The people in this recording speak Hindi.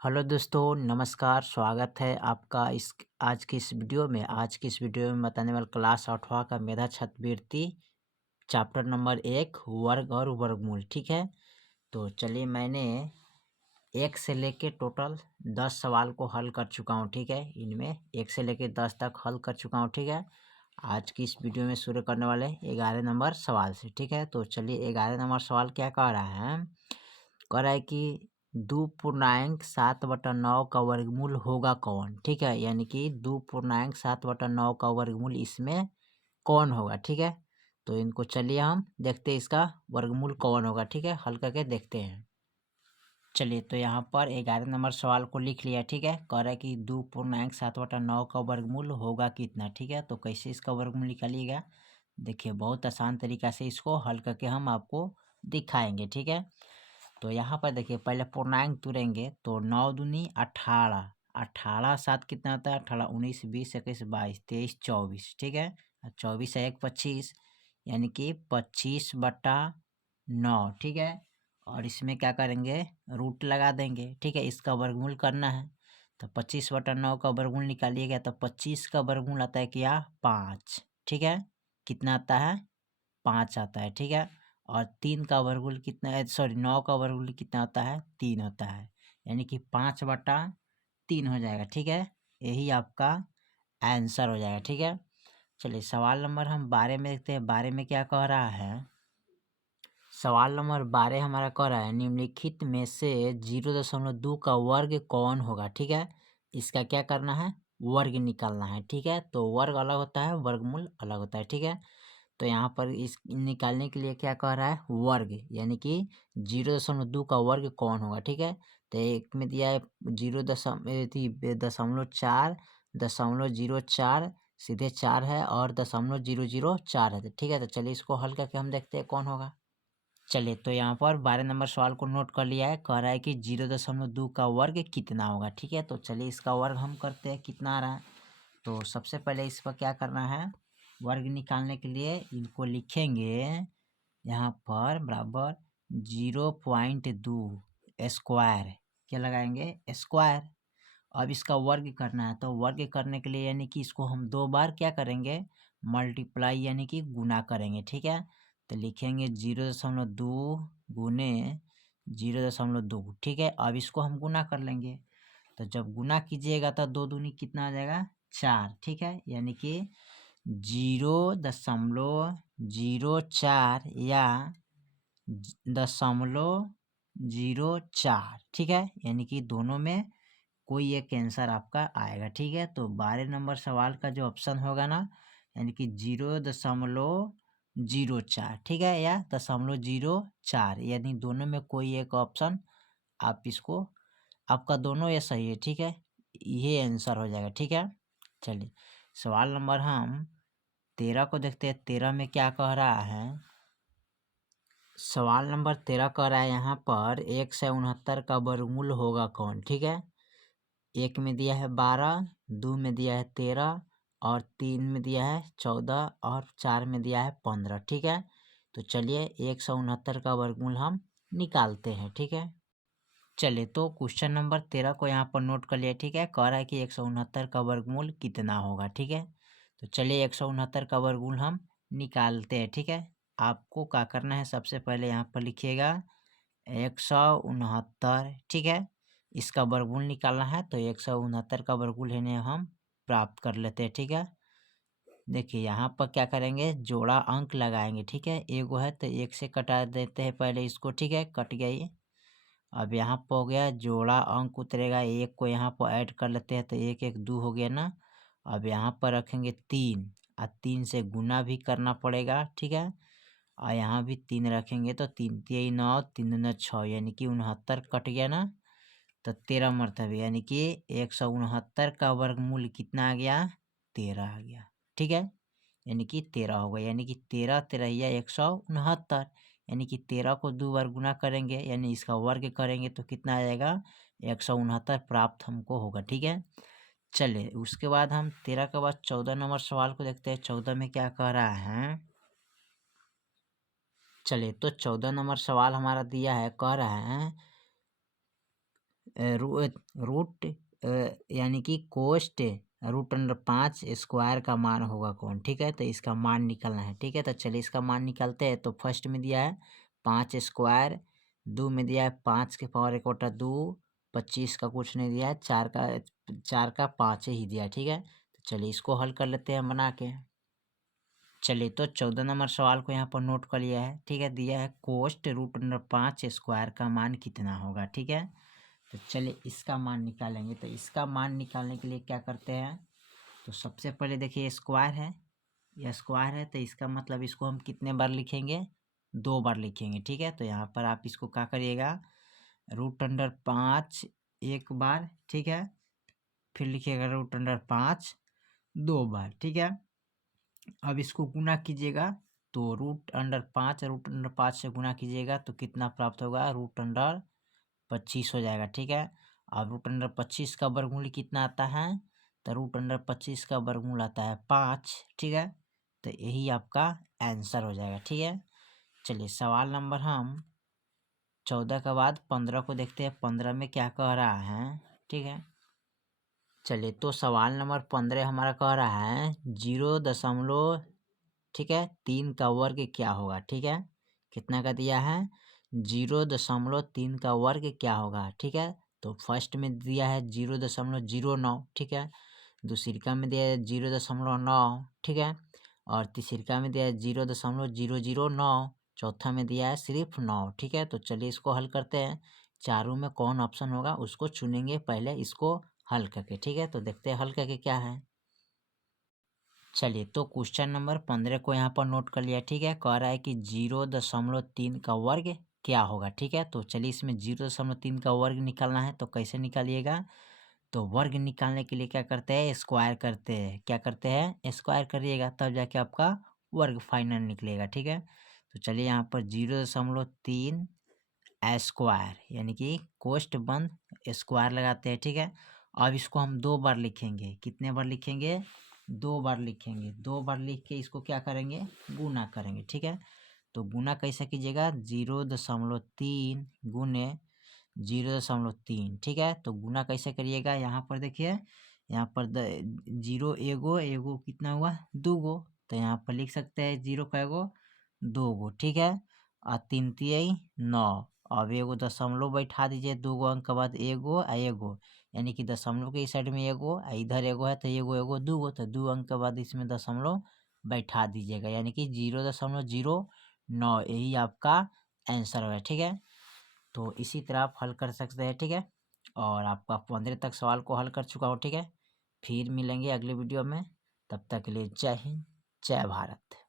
हेलो दोस्तों, नमस्कार। स्वागत है आपका आज की इस वीडियो में। आज की इस वीडियो में बताने वाला क्लास 8वां का मेधा छात्रवृत्ति चैप्टर नंबर 1 वर्ग और वर्गमूल। ठीक है, तो चलिए मैंने 1 से लेके टोटल 10 सवाल को हल कर चुका हूँ। ठीक है, इनमें 1 से लेके 10 तक हल कर चुका हूँ। ठीक है, आज की इस वीडियो में शुरू करने वाले 11 नंबर सवाल से। ठीक है, तो चलिए 11 नंबर सवाल क्या कह रहा है। कह रहा है कि 2.7/9 का वर्गमूल होगा कौन। ठीक है, यानी कि 2.7/9 का वर्गमूल इसमें कौन होगा। ठीक है, तो इनको चलिए हम देखते हैं इसका वर्गमूल कौन होगा। ठीक है, हल करके देखते हैं। चलिए, तो यहाँ पर 11 नंबर सवाल को लिख लिया। ठीक है, कह रहा है कि 2.7/9 का वर्गमूल होगा कितना। ठीक है, तो कैसे इसका वर्गमूल निकालिएगा, देखिए बहुत आसान तरीका से इसको हल करके हम आपको दिखाएंगे। ठीक है, तो यहाँ पर देखिए पहले पूर्णांक तुरेंगे तो 9 दूनी 18, 18 7 कितना होता है, 18 19 20 21 22 23 24। ठीक है, 24 है 1 25, यानी कि 25/9। ठीक है, और इसमें क्या करेंगे, रूट लगा देंगे। ठीक है, इसका वर्गमूल करना है तो 25/9 का वर्गमूल निकालिएगा तो 25 का वर्गमूल आता है क्या, 5। ठीक है, कितना आता है, 5 आता है। ठीक है, और 3 का वर्गमूल कितना है, सॉरी 9 का वर्गमूल कितना होता है, 3 होता है, यानी कि 5/3 हो जाएगा। ठीक है, यही आपका आंसर हो जाएगा। ठीक है, चलिए सवाल नंबर हम 12 में देखते हैं। 12 में क्या कह रहा है, सवाल नंबर 12 हमारा कह रहा है निम्नलिखित में से 0.2 का वर्ग कौन होगा। ठीक है, इसका क्या करना है, वर्ग निकालना है। ठीक है, तो वर्ग अलग होता है, वर्गमूल अलग होता है। ठीक है, तो यहाँ पर इस निकालने के लिए क्या कह रहा है, वर्ग, यानी कि 0.2 का वर्ग कौन होगा। ठीक है, तो एक में दिया है 0.4, 0.04 सीधे 4 है और 0.004 है। ठीक है, तो चलिए इसको हल करके हम देखते हैं कौन होगा। चलिए, तो यहाँ पर 12 नंबर सवाल को नोट कर लिया है। कह रहा है कि 0.2 का वर्ग कितना होगा। ठीक है, तो चलिए इसका वर्ग हम करते हैं कितना आ रहा है। तो सबसे पहले इस पर क्या करना है, वर्ग निकालने के लिए इनको लिखेंगे यहाँ पर बराबर 0.2 स्क्वायर, क्या लगाएंगे, स्क्वायर। अब इसका वर्ग करना है तो वर्ग करने के लिए यानी कि इसको हम 2 बार क्या करेंगे, मल्टीप्लाई यानी कि गुना करेंगे। ठीक है, तो लिखेंगे 0.2 गुने 0.2। ठीक है, अब इसको हम गुना कर लेंगे, तो जब गुना कीजिएगा तो 2 दूनी कितना आ जाएगा, 4। ठीक है, यानी कि 0.04 या 0.04। ठीक है, यानी कि दोनों में कोई एक आंसर आपका आएगा। ठीक है, तो 12 नंबर सवाल का जो ऑप्शन होगा ना, यानी कि 0.04। ठीक है, या 0.04, यानी दोनों में कोई एक ऑप्शन आप इसको, आपका दोनों ये सही है। ठीक है, ये आंसर हो जाएगा। ठीक है, चलिए सवाल नंबर हम 13 को देखते हैं। 13 में क्या कह रहा है, सवाल नंबर 13 कह रहा है यहाँ पर 169 का वर्गमूल होगा कौन। ठीक है, 1 में दिया है 12, 2 में दिया है 13 और 3 में दिया है 14 और 4 में दिया है 15। ठीक है, तो चलिए 169 का वर्गमूल हम निकालते हैं। ठीक है, चलिए तो क्वेश्चन नंबर 13 को यहाँ पर नोट कर लिया। ठीक है, कह रहा है कि 169 का वर्गमूल कितना होगा। ठीक है, तो चलिए 169 का वर्गमूल हम निकालते हैं। ठीक है, आपको क्या करना है, सबसे पहले यहाँ पर लिखिएगा 169। ठीक है, इसका वर्गमूल निकालना है तो 169 का वर्गमूल है हम प्राप्त कर लेते हैं। ठीक है, देखिए यहाँ पर क्या करेंगे, जोड़ा अंक लगाएंगे। ठीक है, एगो है तो 1 से कटा देते हैं पहले इसको। ठीक है, कट गया ये। अब यहाँ पर हो गया, जोड़ा अंक उतरेगा, 1 को यहाँ पर ऐड कर लेते हैं तो 1 1 2 हो गया ना। अब यहाँ पर रखेंगे 3 और 3 से गुना भी करना पड़ेगा। ठीक है, और यहाँ भी 3 रखेंगे तो 3 3 9 3 9 6, यानी कि 69 कट गया ना, तो 13 मरतबे, यानी कि 169 का वर्गमूल कितना आ गया, 13 आ गया। ठीक है, यानी कि 13 होगा, यानी कि 13 13 169, यानी कि 13 को 2 बार गुना करेंगे यानी इसका वर्ग करेंगे तो कितना आ जाएगा, 169 प्राप्त हमको होगा। ठीक है, चलिए उसके बाद हम 13 के बाद 14 नंबर सवाल को देखते हैं। 14 में क्या कह रहा है, चलिए तो 14 नंबर सवाल हमारा दिया है, कह रहा है रूट यानी कि कोष्ट √5 स्क्वायर का मान होगा कौन। ठीक है, तो इसका मान निकालना है। ठीक है, तो चलिए इसका मान निकालते हैं। तो फर्स्ट में दिया है 5 स्क्वायर, 2 में दिया है 5 के पावर 1/2, 25 का कुछ नहीं दिया है, 4 का 5 ही दिया है। ठीक है, तो चलिए इसको हल कर लेते हैं बना के। चलिए तो 14 नंबर सवाल को यहाँ पर नोट कर लिया है। ठीक है, दिया है कोष्ट √5 स्क्वायर का मान कितना होगा। ठीक है, तो चलिए इसका मान निकालेंगे। तो इसका मान निकालने के लिए क्या करते हैं, तो सबसे पहले देखिए स्क्वायर है, यह स्क्वायर है, तो इसका मतलब इसको हम कितने बार लिखेंगे, 2 बार लिखेंगे। ठीक है, तो यहाँ पर आप इसको क्या करिएगा, √5 एक बार, ठीक है, फिर लिखिएगा √5 2 बार। ठीक है, अब इसको गुना कीजिएगा, तो √5 से गुना कीजिएगा तो कितना प्राप्त होगा, √25 हो जाएगा। ठीक है, अब √25 का वर्गमूल कितना आता है, तो √25 का वर्गमूल आता है 5। ठीक है, तो यही आपका आंसर हो जाएगा। ठीक है, चलिए सवाल नंबर हम 14 के बाद 15 को देखते हैं, 15 में क्या कह रहा है। ठीक है, चलिए तो सवाल नंबर 15 हमारा कह रहा है 0, ठीक है, 3 का वर्ग क्या होगा। ठीक है, कितना का दिया है, 0.3 का वर्ग क्या होगा। ठीक है, तो फर्स्ट में दिया है 0.09। ठीक है, दूसरिका में दिया है 0.9। ठीक है, और तीसरिका में दिया है 0.009, चौथा में दिया है सिर्फ 9। ठीक है, तो चलिए इसको हल करते हैं। चारों में कौन ऑप्शन होगा उसको चुनेंगे पहले इसको हल करके। ठीक है, तो देखते हैं हल करके क्या है। चलिए तो क्वेश्चन नंबर 15 को यहाँ पर नोट कर लिया। ठीक है, कह रहा है कि 0.3 का वर्ग क्या होगा। ठीक है, तो चलिए इसमें 0.3 का वर्ग निकालना है, तो कैसे निकालिएगा, तो वर्ग निकालने के लिए क्या करते हैं, स्क्वायर करते हैं। क्या करते हैं, स्क्वायर करिएगा तब जाके आपका वर्ग फाइनल निकलेगा। ठीक है, तो चलिए यहाँ पर 0.3 स्क्वायर यानी कि कोष्ठ बंद स्क्वायर लगाते हैं। ठीक है, अब इसको हम 2 बार लिखेंगे। कितने बार लिखेंगे, 2 बार लिखेंगे। 2 बार लिख के इसको क्या करेंगे, गुना करेंगे। ठीक है, तो गुना कैसे कीजिएगा, 0.3 गुने 0.3। ठीक है, तो गुना कैसे करिएगा, यहाँ पर देखिए, यहाँ पर 0 एगो एगो कितना हुआ, 2 गो, तो यहाँ पर लिख सकते हैं 0 का एगो 2 गो। ठीक है, और 3 तियाई 9, अब एगो दशमलव बैठा दीजिए, 2 गो अंक के बाद एगो आ एगो, यानी कि दशमलव के इस साइड में एगो आ इधर एगो है, तो एगो एगो 2 गो, तो 2 अंक के बाद इसमें दशमलव बैठा दीजिएगा, यानी कि 0.09 यही आपका आंसर होगा। ठीक है, तो इसी तरह आप हल कर सकते हैं। ठीक है, और आपका 15 तक सवाल को हल कर चुका हो। ठीक है, फिर मिलेंगे अगले वीडियो में, तब तक के लिए जय हिंद, जय भारत।